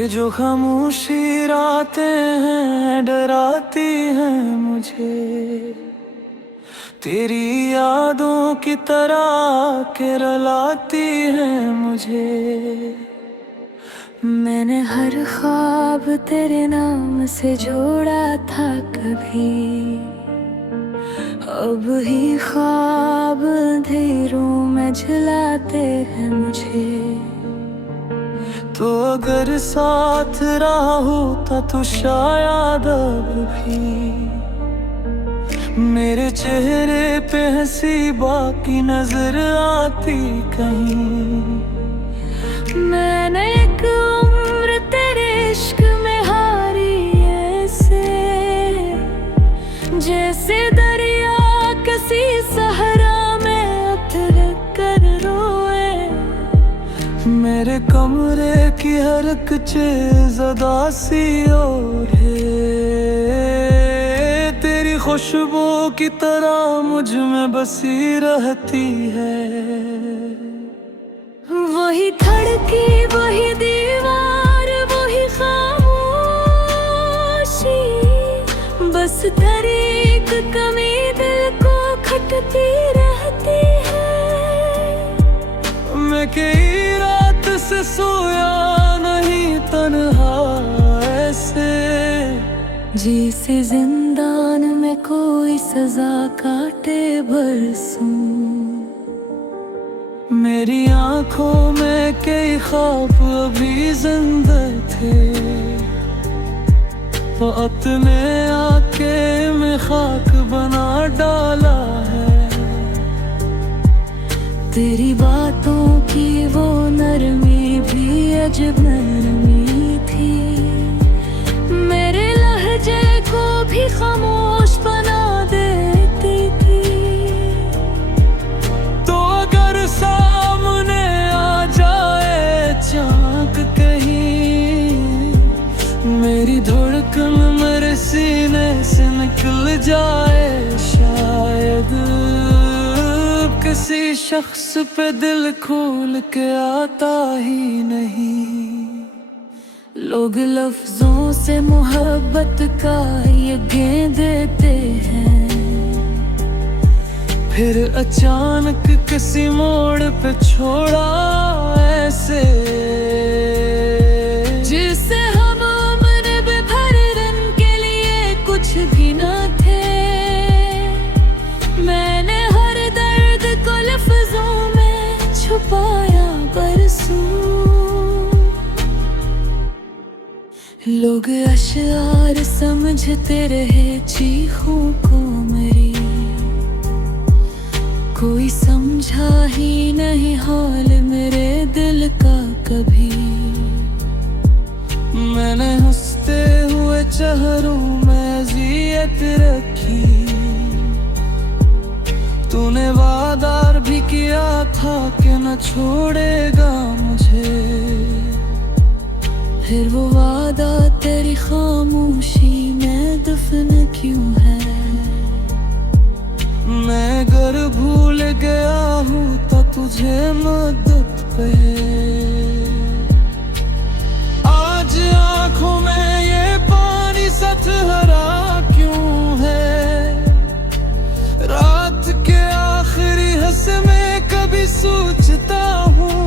ये जो खामोशी रातें हैं डराती हैं मुझे, तेरी यादों की तरह के रुलाती हैं मुझे। मैंने हर ख्वाब तेरे नाम से जोड़ा था कभी, अब ही ख्वाब अंधेरों में झुलाते हैं मुझे। तो अगर साथ रहा होता तो शायद अब भी मेरे चेहरे पे हंसी बाकी नजर आती कहीं। मैंने एक उम्र तेरे इश्क में हारी ऐसे, जैसे दरिया किसी सहरा में उतर कर रोए। मेरे कमरे की हर एक चीज उदासी ओढ़े, तेरी खुशबू की तरह मुझ में बसी रहती है। वही धड़की वही दीवार वही खामोशी, बस तेरी एक कमी दिल को खटती रहती है। मैं कई रात से सोया नहीं तन्हा ऐसे, जैसे जिंदान में कोई सजा काटे बरसों। मेरी आंखों में कई ख्वाब अभी जिंदा थे, वक्त ने आके में खाक बना डाला है। तेरी बातों की वो नरमी भी अजब नरमी थी, मेरे लहजे को भी खामोश बना देती थी। तो अगर सामने आ जाए चाक कहीं, मेरी धड़कन मेरे सीने से निकल जाए शायद। किसी शख्स पे दिल खोल के आता ही नहीं, लोग लफ्जों से मोहब्बत का ये गें देते हैं, फिर अचानक किसी मोड़ पे छोड़ा ऐसे, जिससे हम उम्र भर दिन के लिए कुछ भी न थे। मैंने हर दर्द को लफ्जों में छुपाया बरसों। लोग अशआर समझते रहे चीखों को मेरी, कोई समझा ही नहीं हाल मेरे दिल का कभी। मैंने हंसते हुए चेहरों में अज़ियत रखी, तूने वादा भी किया था कि न छोड़ेगा मुझे, फिर वो वादा तेरी खामोशी में दफन क्यों है। मैं अगर भूल गया हूँ तो तुझे मदद पे, आज आँखों में ये पानी सतहरा क्यों है। रात के आखिरी हंस में कभी सोचता हूँ,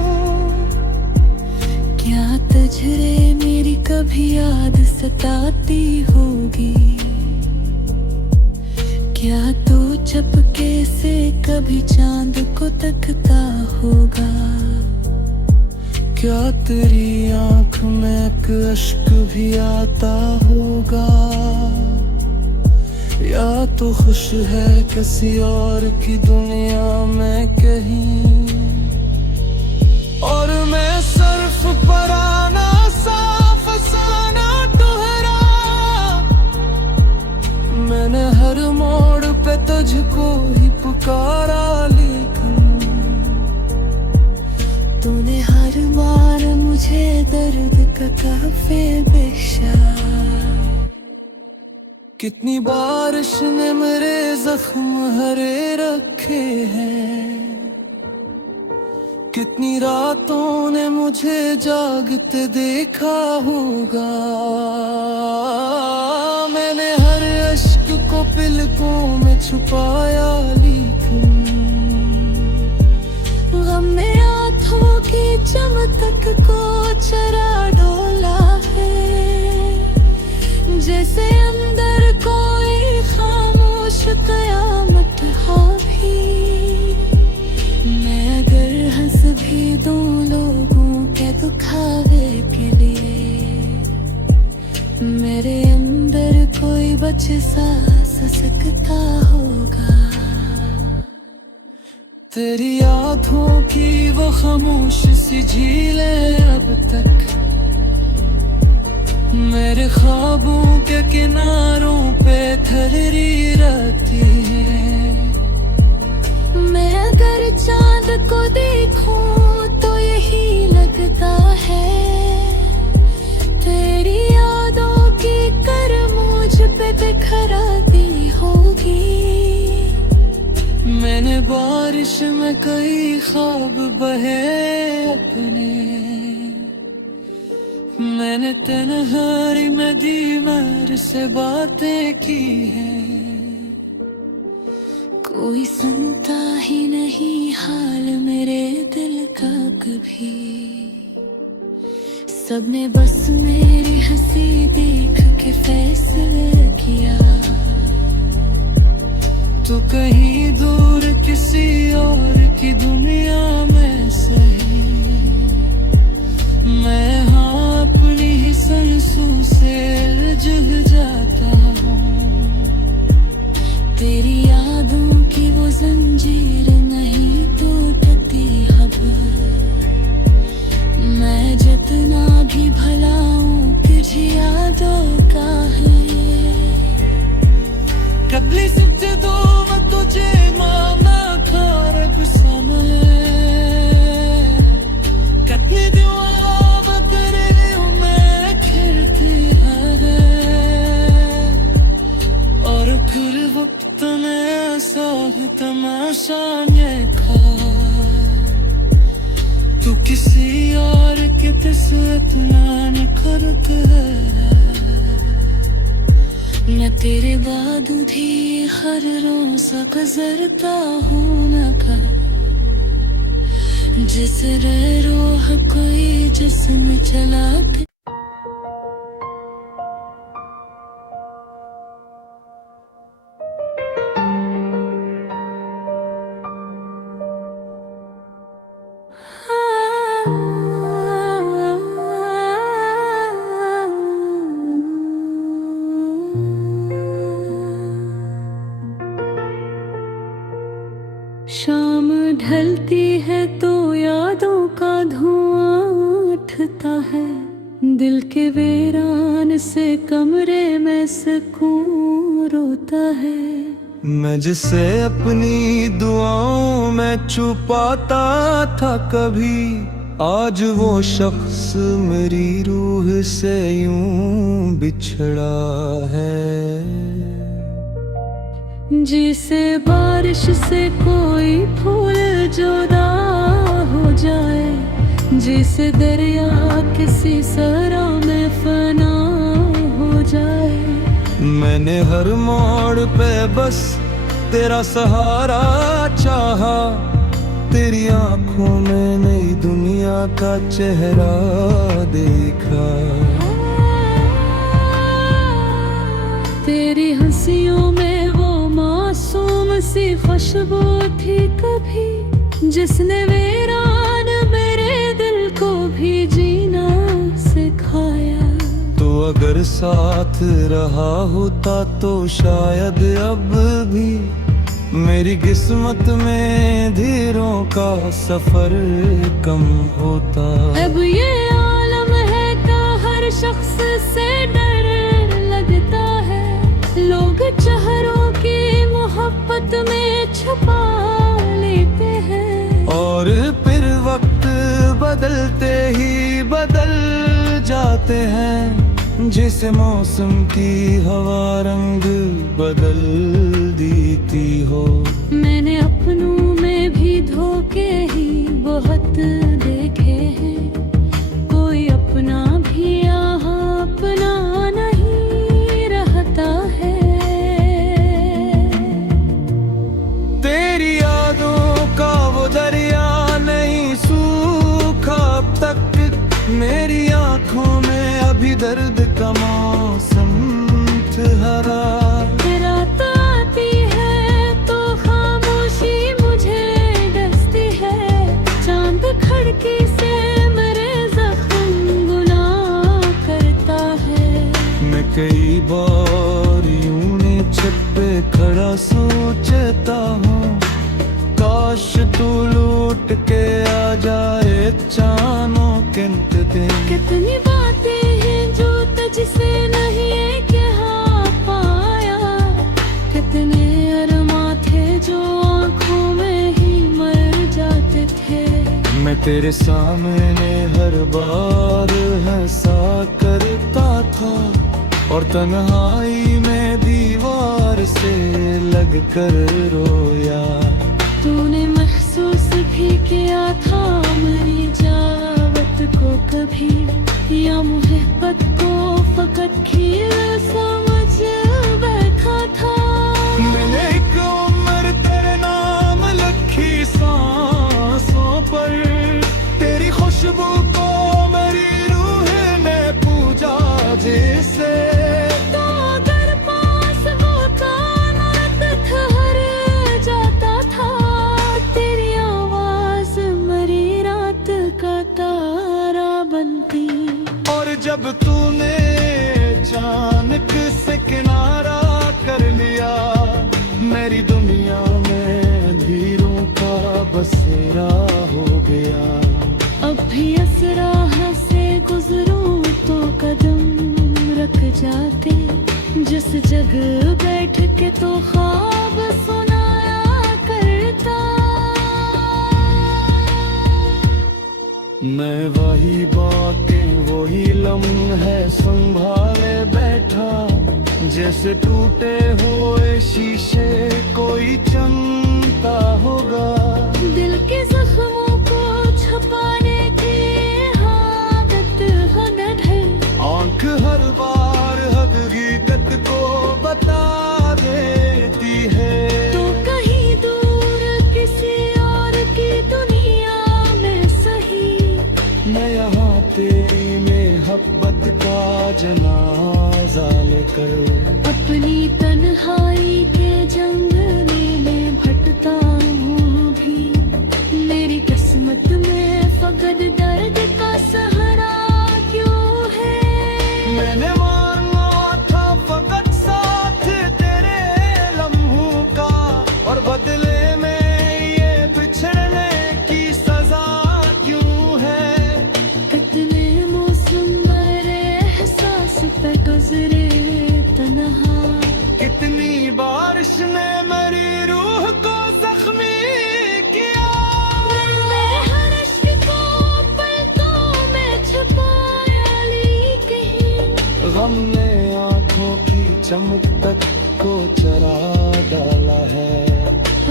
क्या तुझे मेरी कभी याद सताती होगी। क्या तू चपके से कभी चांद को तकता होगा। क्या तेरी आँख में एक अश्क भी आता होगा, या तो खुश है किसी और की दुनिया में कहीं। और मैं सर्फ पर आना साफ फसाना दोहरा, मैंने हर मोड़ पे तुझको ही पुकारा, लेकिन तूने हर बार मुझे दर्द का काफे बेशा। कितनी बारिश ने मेरे जख्म हरे रखे हैं, कितनी रातों ने मुझे जागते देखा होगा। मैंने हर अश्क को पलकों में छुपाया लिखूं, गम में आँखों की चमक को चरा डोला है, जैसे अंदर कोई खामोश कयामत भी। मैं अगर हंस भी दूं लोगों के दुखावे के लिए, मेरे अंदर कोई बच सा सकता होगा। तेरी आँखों की वो खामोश सी झीलें अब तक मेरे ख्वाबों के किनारों पे ठहरी रहती है। मैं अगर चांद को देखूं तो यही लगता है, तेरी यादों की कर मुझ पे बिखरा दी होगी। मैंने बारिश में कई ख्वाब बहे अपने, मैंने तन्हाई में दीवार से बातें की हैं। कोई सुनता ही नहीं हाल मेरे दिल का कभी, सबने बस मेरी हंसी देख के फैसला किया। तो कहीं दूर किसी और की दुनिया में सही, मैं हाँ अपनी ही सांसों से जग जाता हूँ। तेरी यादों की वो जंजीर नहीं टूटती अब, मैं जितना भी भलाऊं तुझे यादों का है। कबली सच्चे दो मैं तुझे माना खारब समय, कतनी दीवार तेरे मैं खेलती है। और फिर वक्त ने ऐसा है तमाशा ये खा, तू किसी और की तस्वीर न करते है। मैं तेरे बाद भी हर रोज गुजरता हूँ न कर, जिस रोह कोई जिस्म चलाते। शाम ढलती है तो यादों का धुआं उठता है, दिल के वीरान से कमरे में सुकून रोता है। मैं जिसे अपनी दुआओं में छुपाता था कभी, आज वो शख्स मेरी रूह से यूं बिछड़ा है। जिसे बारिश से कोई फूल जुदा हो जाए, जिसे दरिया किसी सरा में फना हो जाए। मैंने हर मोड़ पे बस तेरा सहारा चाहा, तेरी आंखों में नई दुनिया का चेहरा देखा। तेरी हंसियों में वो मासूम सी खुशबू थी कभी, जिसने वीरान मेरे दिल को भी जीना सिखाया। तो अगर साथ रहा होता तो शायद अब भी मेरी किस्मत में धीरों का सफर कम होता। अब ये आलम है का हर शख्स से डर लगता है, लोग चेहरों की मोहब्बत में छुपा लेते हैं। और फिर वक्त बदलते ही बदल जाते हैं, जिस मौसम की हवा रंग बदल देती हो। मैंने अपनों में भी धोखे ही बहुत देखे हैं, कोई अपना भी यहाँ अपना नहीं रहता है। तेरी यादों का वो दरिया नहीं सूखा अब तक, मेरी आंखों में अभी दर्द का मौसम हरा। रात आती है तो खामोशी मुझे डसती है, चांद खिड़की से मेरे जख्म गुनाह करता है। मैं कई बार यूं छत पे खड़ा सोचता हूँ, काश तू लौट के आ जाए चानों के दिन। कितनी बातें हैं जो तुझसे नहीं कहा पाया, कितने अरमां थे जो आंखों में ही मर जाते थे। मैं तेरे सामने हर बार हंसा करता था, और तन्हाई में दीवार से लग कर रोया। तूने महसूस भी किया था मेरी जावत को कभी, या मोहब्बत को फकत खील समझ बैठा था। मैंने एक उम्र तेरे नाम लिखी सांसों पर, तेरी खुशबू को मेरी रूह ने पूजा जैसे। और जब तूने अचानक से किनारा कर लिया, मेरी दुनिया में अंधेरों का बसेरा हो गया। अब भी असराह से गुजरूं तो कदम रख जाते, जिस जगह बैठ के तो ख्वाब सुनाया करता। मैं वही बातें वही लम्हे संभाले बैठा, जैसे टूटे हुए शीशे कोई चमता होगा। दिल के जख्मों को छुपाने की आदत हनन है, आंख हर बार हकीकत को बता देती है। तो कहीं दूर किसी और की दुनिया में सही, मैं यहाँ तेरी मोहब्बत का जनाजा लेकर अपनी तन्हाई के जंगले में भटका हूँ भी। मेरी किस्मत में फकत दर्द का सहारा क्यों है? मैंने मारना था फकत साथ तेरे लम्हों का, और बदले में ये बिछड़ने की सजा क्यों है? कितने मौसम मेरे एहसास पे गुजरे तन्हा, कितनी बारिश ने मेरी रूह को जख्मी किया। मैं हर इश्क को पलकों में छुपाया ली कहीं, गम ने आंखों की चमक तक को चरा डाला है।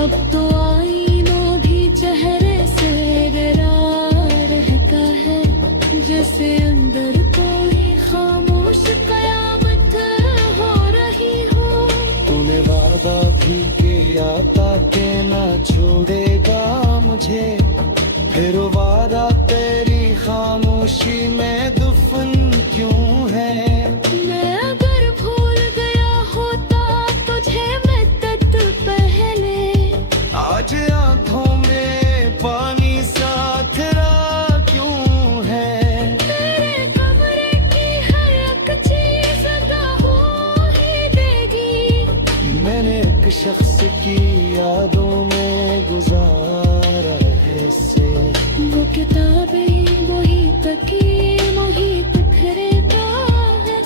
अब तो आईनों भी चेहरे से डरा रहता है, जैसे अंदर कोई खामोश कयामत हो रही हो। तूने वादा भी किया था कि ना छोड़ेगा मुझे, फिर वादा तेरी खामोशी में दफन क्यों है? मैं अगर भूल गया होता तुझे मुद्दत पहले, आज आंखों में पानी साथ रहा क्यों है? तेरे कमरे की हर एक चीज अदा हो ही देगी। मैंने एक शख्स की यादों में गुजारा है से, वो किताबें वही तकी मुहित फिरता है,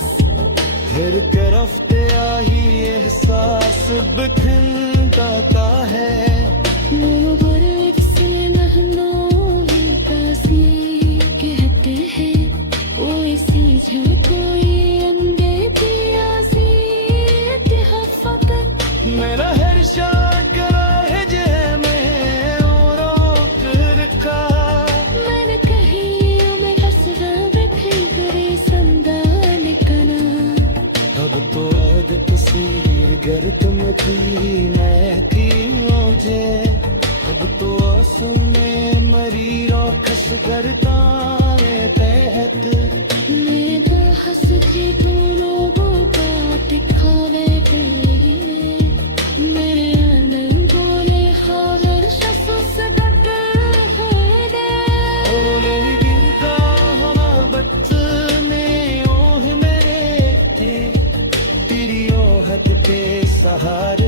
फिर के रफ्ते आई एहसास बिखरता का है। वो बरक्स नहनों ही तासीर कहते हैं, कोई सीझे कोई अंगे पियासी फकत। मेरा हर शाक है जे में रोक रखा, थी मैं थी मुझे अब तो असने मरी रो खस करता है तहत मेरा हंस के तू लोगों का दिखावे तेरी मेरे आनंद बोले हर शख्स से डटे है दे लेकिन कहा बच्चने ओह मेरे थे तेरी ओहद के सहारे